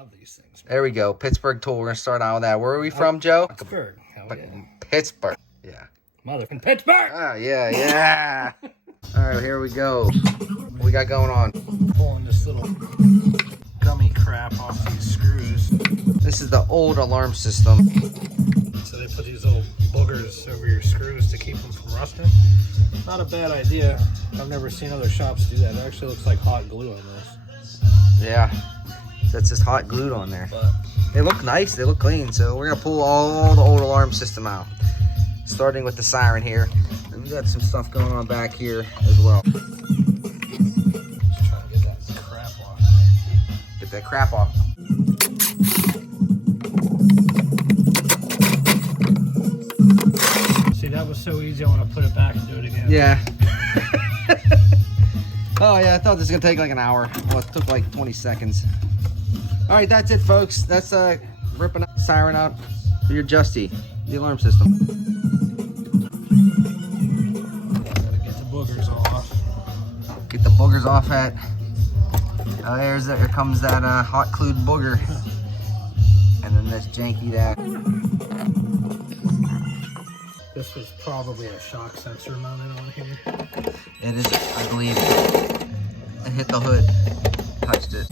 love these things. There we go. Pittsburgh tool. We're going to start out with that. Where are we from, Joe? Pittsburgh. Hell yeah. Pittsburgh. Yeah. Motherfucking Pittsburgh! Ah, yeah. All right, here we go. What we got going on? Pulling this little gummy crap off these screws. This is the old alarm system. So they put these little boogers over your screws to keep them from rusting. Not a bad idea. I've never seen other shops do that. It actually looks like hot glue on this. Yeah. That's just hot glued on there. But they look nice. They look clean. So we're going to pull all the old alarm system out. Starting with the siren here. And we got some stuff going on back here as well. just trying to get that crap off. Get that crap off. See, that was so easy. I want to put it back and do it again. Yeah. Oh yeah, I thought this was gonna take like an hour. Well, it took like 20 seconds. All right, that's it, folks. That's ripping a siren out for your Justy, the alarm system. Gotta get the boogers off. Get the boogers off at. Oh, here comes that hot glued booger, and then this janky that. This was probably a shock sensor mounted on here. It is, I believe. It hit the hood, touched it.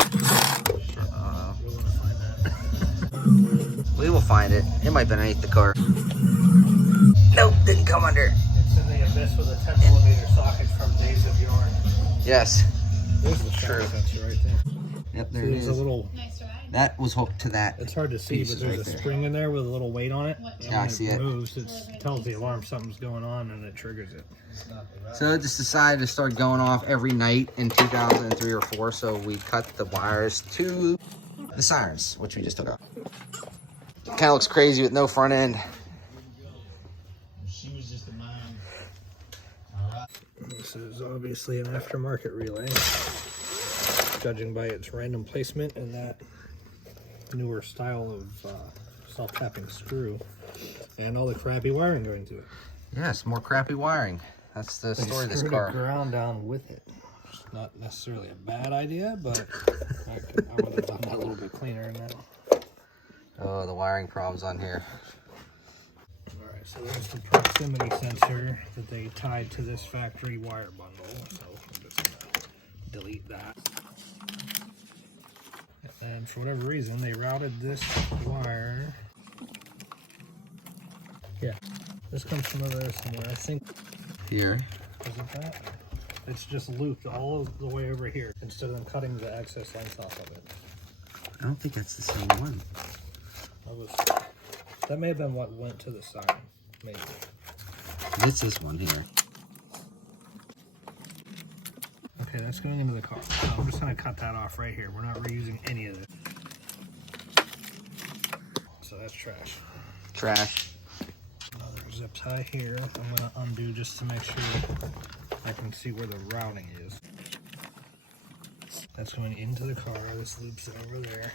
We will find it. It might be underneath the car. Nope, didn't come under. It's in the abyss with a 10mm socket from Days of Yore. Yes. There's the shock sensor right there. Yep, there See, it there's is. a little. That was hooked to that. It's hard to see, but there's right a there. spring in there with a little weight on it. And Yeah, I when see it it. moves, it tells the alarm something's going on and it triggers it. So it just decided to start going off every night in 2003 or 4. So we cut the wires to the sirens, which we just took out. Kind of looks crazy with no front end. She was just a mom. This is obviously an aftermarket relay, judging by its random placement and that newer style of self-tapping screw and all the crappy wiring going to it. Yes, more crappy wiring. That's the story of this Screwed car. a ground down with it. It's not necessarily a bad idea, but I would have done that a little bit cleaner than that. Oh, the wiring problems on here. Alright, so there's the proximity sensor that they tied to this factory wire bundle. So I'm just gonna delete that. And for whatever reason, they routed this wire. Yeah, this comes from over there somewhere. I think. Here. Is it that? It's just looped all the way over here instead of them cutting the excess length off of it. I don't think that's the same one. That may have been what went to the siren, maybe. It's this one here. Okay, that's going into the car. So I'm just going to cut that off right here. We're not reusing any of it. So that's trash. Trash. Another zip tie here. I'm going to undo just to make sure I can see where the routing is. That's going into the car. This loops it over there.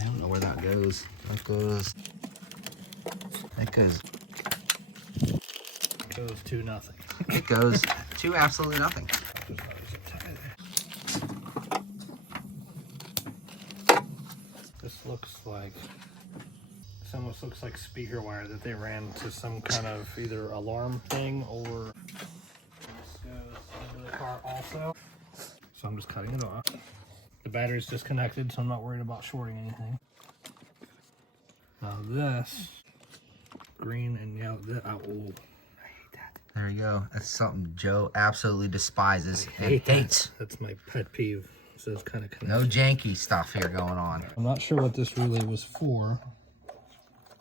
I don't know where that goes. That goes. It goes to nothing. It goes to absolutely nothing. There's another zip tie there. This looks like, this almost looks like speaker wire that they ran to some kind of either alarm thing or this goes into the car also. So I'm just cutting it off. The battery's disconnected, so I'm not worried about shorting anything. Now this green and yellow, oh, I hate that. There you go. That's something Joe absolutely despises and Hate hates. that. That's my pet peeve. So it's kind of connected. No janky stuff here going on. I'm not sure what this relay was for.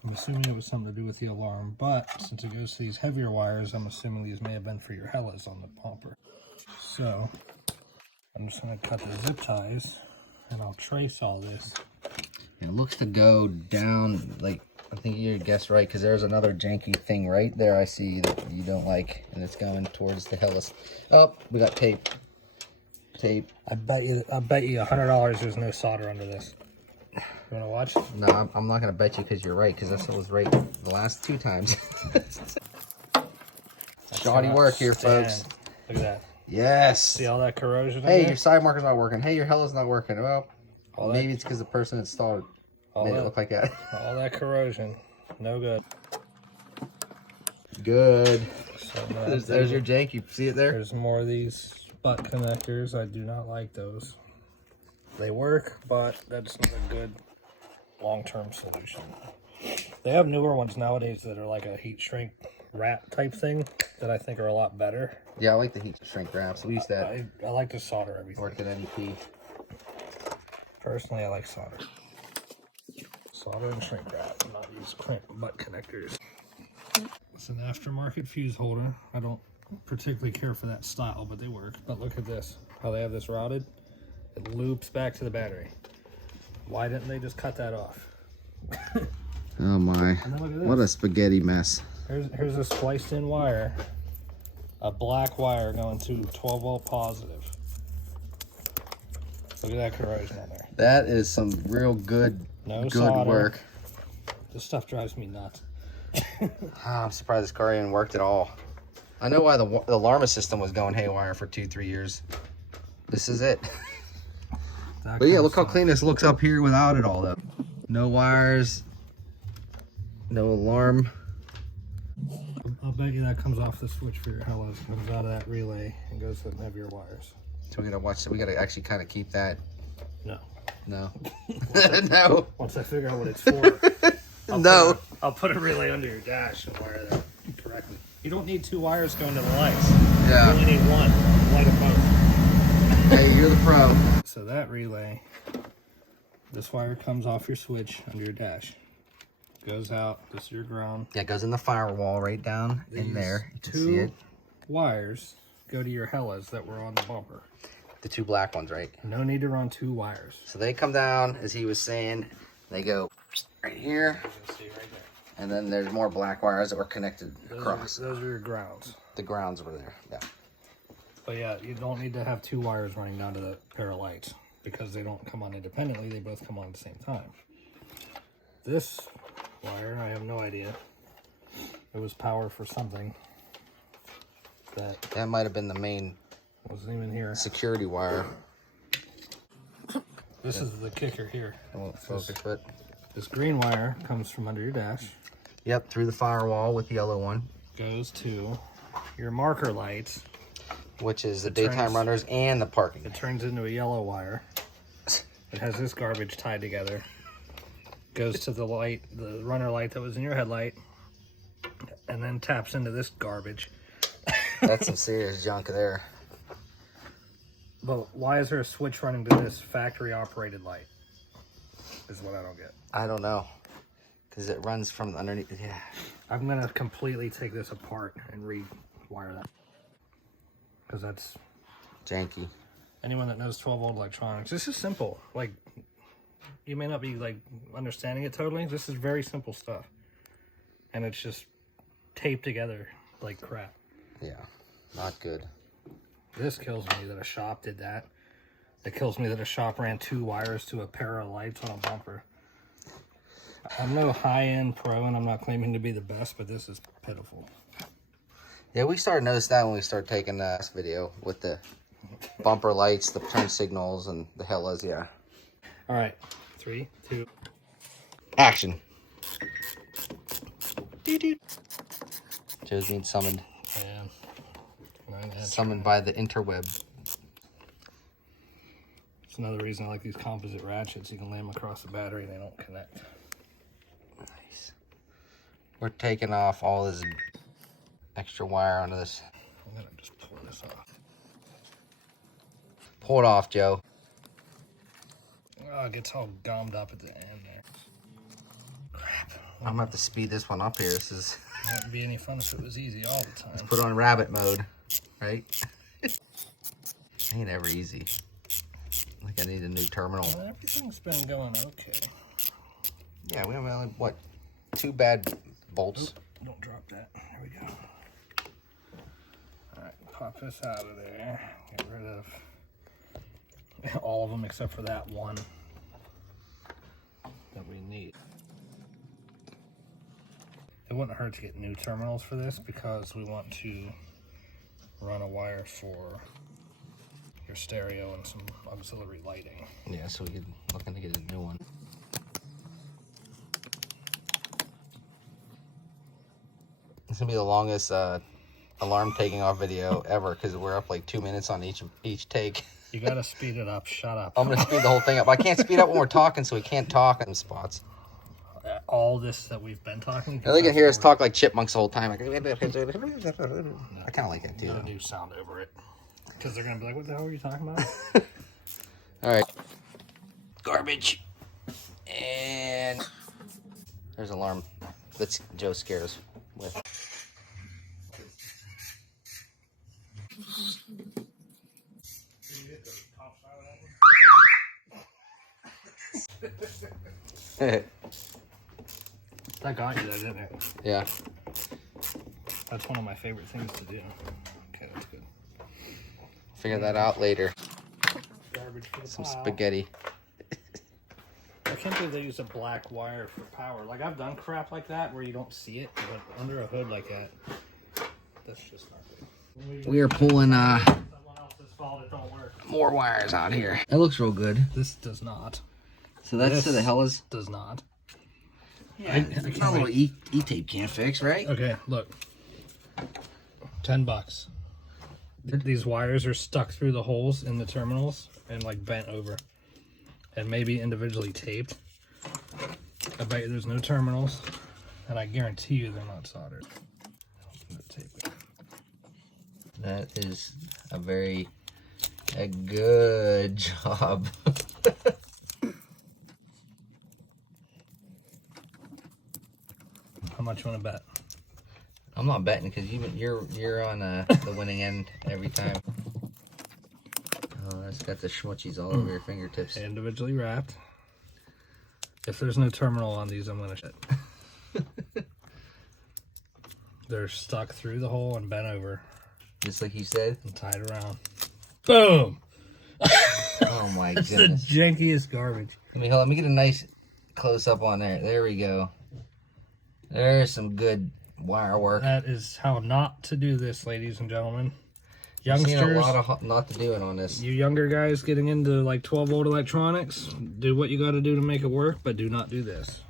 I'm assuming it was something to do with the alarm, but since it goes to these heavier wires, I'm assuming these may have been for your hellas on the pumper. So I'm just going to cut the zip ties and I'll trace all this. It looks to go down, like, I think you guessed right, because there's another janky thing right there I see that you don't like, and it's going towards the hellas. Oh, we got tape. Tape. I bet you $100 there's no solder under this. You want to watch? No, I'm not going to bet you because you're right, because that's what was right the last 2 times. Shoddy work here, folks. Look at that. Yes. See all that corrosion? Hey, your side marker's not working. Hey, your hella's not working. Well, Maybe it's because the person that installed it made it look like that. All that corrosion, no good. Good. So There's your jank. You see it there? There's more of these butt connectors. I do not like those. They work, but that's not a good long-term solution. They have newer ones nowadays that are like a heat shrink wrap type thing that I think are a lot better. Yeah, I like the heat shrink wraps. We used that. I like to solder everything. Worked at NEP. Personally, I like solder. Solder and shrink wrap, not use butt connectors. It's an aftermarket fuse holder. I don't particularly care for that style, but they work. But look at this, how they have this routed. It loops back to the battery. Why didn't they just cut that off? Oh my, what a spaghetti mess. Here's a spliced in wire, a black wire going to 12 volt positive. Look at that corrosion on there. That is some real good work. This stuff drives me nuts. I'm surprised this car even worked at all. I know why the alarm system was going haywire for 2-3 years. This is it. But yeah, look how clean this looks up here without it all though. No wires, no alarm. I'll bet you that comes off the switch for your Hellas, comes out of that relay and goes to the heavier wires. So we gotta watch. We gotta actually kind of keep that. No. No. No. Once I figure out what it's for, I'll put a relay under your dash and wire that correctly. You don't need 2 wires going to the lights. Yeah. You only need 1. Light them both. Hey, you're the pro. So that relay, this wire comes off your switch under your dash. Goes out. This is your ground. Yeah, it goes in the firewall right down in there. You can see it. 2 wires go to your Hellas that were on the bumper. The 2 black ones, right? No need to run 2 wires. So they come down, as he was saying, they go right here. You can see right there. And then there's more black wires that were connected across. Those are your grounds. The grounds were there, yeah. But yeah, you don't need to have 2 wires running down to the pair of lights because they don't come on independently. They both come on at the same time. This wire, I have no idea. It was power for something. That might have been the main wasn't even here. Security wire. This is the kicker here. I won't focus, but this green wire comes from under your dash. Yep, through the firewall with the yellow one. Goes to your marker lights. Which is the daytime runners and the parking. It turns into a yellow wire. It has this garbage tied together. Goes to the light, the runner light that was in your headlight. And then taps into this garbage. That's some serious junk there. But why is there a switch running to this factory operated light? Is what I don't get. I don't know. Because it runs from underneath. Yeah. I'm going to completely take this apart and rewire that. Because that's janky. Anyone that knows 12 volt electronics, this is simple. Like, you may not be like understanding it totally. This is very simple stuff. And it's just taped together like crap. Yeah, not good. This kills me that a shop did that. It kills me that a shop ran 2 wires to a pair of lights on a bumper. I'm no high-end pro, and I'm not claiming to be the best, but this is pitiful. Yeah, we started noticing that when we started taking this video with the bumper lights, the turn signals, and the Hellas, yeah. All right, 3, 2. Action. Joe's being summoned. Yeah. Summoned by the interweb. It's another reason I like these composite ratchets. You can lay them across the battery and they don't connect. Nice. We're taking off all this extra wire onto this. I'm gonna just pull this off. Pull it off, Joe. Oh, it gets all gummed up at the end there. Crap. I'm gonna have to speed this one up here. This is. It wouldn't be any fun if it was easy all the time. Let's put it on rabbit mode, right? Ain't ever easy. Like I need a new terminal. Well, everything's been going okay. Yeah, we have only, what, 2 bad bolts. Oop, don't drop that. There we go. All right, pop this out of there. Get rid of all of them except for that one that we need. It wouldn't hurt to get new terminals for this because we want to run a wire for your stereo and some auxiliary lighting. Yeah, so we could looking to get a new one. It's gonna be the longest alarm taking off video ever because we're up like 2 minutes on each take. You gotta speed it up. Shut up. I'm gonna speed the whole thing up. I can't speed up when we're talking, so we can't talk in spots. All this that we've been talking. They can hear us talk like chipmunks the whole time. I kind of like that too. You gotta do sound over it because they're gonna be like, "What the hell are you talking about?" All right, garbage, and there's an alarm that Joe scared us with. That got you though, didn't it? Yeah. That's one of my favorite things to do. Okay, that's good. Figure that out later. Garbage for the Some pile. spaghetti. I can't believe they use a black wire for power. Like, I've done crap like that where you don't see it, but under a hood like that, that's just not good. We are pulling Someone else's fault it don't work. more wires out here. That looks real good. This does not. So that's to the Hellas. Does not. Yeah, it's not a little E-tape can't fix, right? Okay, look. $10. These wires are stuck through the holes in the terminals and like bent over and maybe individually taped. I bet you there's no terminals and I guarantee you they're not soldered. That is a good job. How much you want to bet? I'm not betting because you're on the winning end every time. Oh, that's got the schmutzies all over your fingertips. Individually wrapped. If there's no terminal on these, I'm gonna shit. They're stuck through the hole and bent over. Just like you said. And tied around. Boom! Oh my That's goodness. the jankiest garbage. Let me get a nice close up on there. There we go. There's some good wire work. That is how not to do this, ladies and gentlemen. I've seen Youngsters, a lot of not to do it on this. you younger guys getting into like 12-volt electronics, do what you got to do to make it work, but do not do this.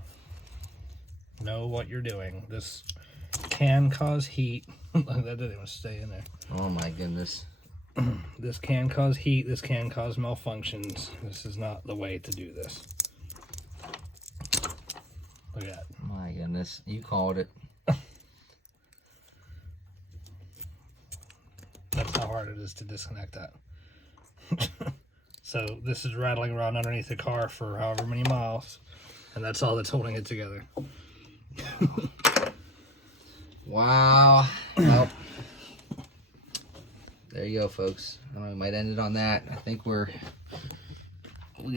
Know what you're doing. This can cause heat. That didn't even stay in there. Oh my goodness. This can cause heat. This can cause malfunctions. This is not the way to do this. Look at that. My goodness. You called it. That's how hard it is to disconnect that. So this is rattling around underneath the car for however many miles, and that's all that's holding it together. Wow. Well, there you go, folks. I might end it on that. I think we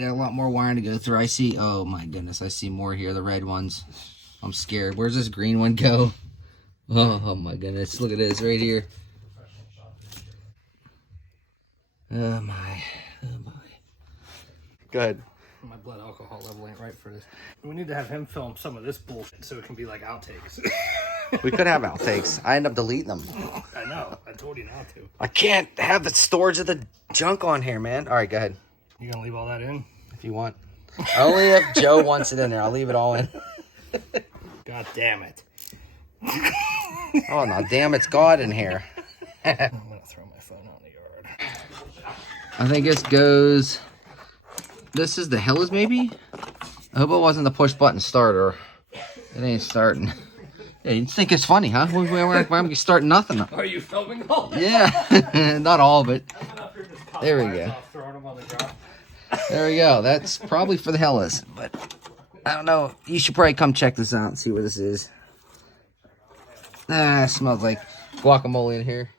got a lot more wiring to go through. I see, oh my goodness, I see more here, the red ones. I'm scared. Where's this green one go? Oh my goodness, look at this right here. Oh my, oh my. Go ahead. My blood alcohol level ain't right for this. We need to have him film some of this bullshit so it can be like outtakes. We could have outtakes. I end up deleting them. I know. I told you not to. I can't have the storage of the junk on here, man. All right, go ahead. You gonna leave all that in? If you want. Only if Joe wants it in there. I'll leave it all in. God damn it. Oh, no, damn, it's God in here. I'm gonna throw my phone out in the yard. I think this goes... This is the Hellas, maybe? I hope it wasn't the push button starter. It ain't starting. Yeah, you think it's funny, huh? Why am I starting nothing? Are you filming all that? Yeah, not all of it. There we go. Throwing them on the ground. There we go. That's probably for the Hellas, but I don't know. You should probably come check this out and see what this is. Ah, it smells like guacamole in here.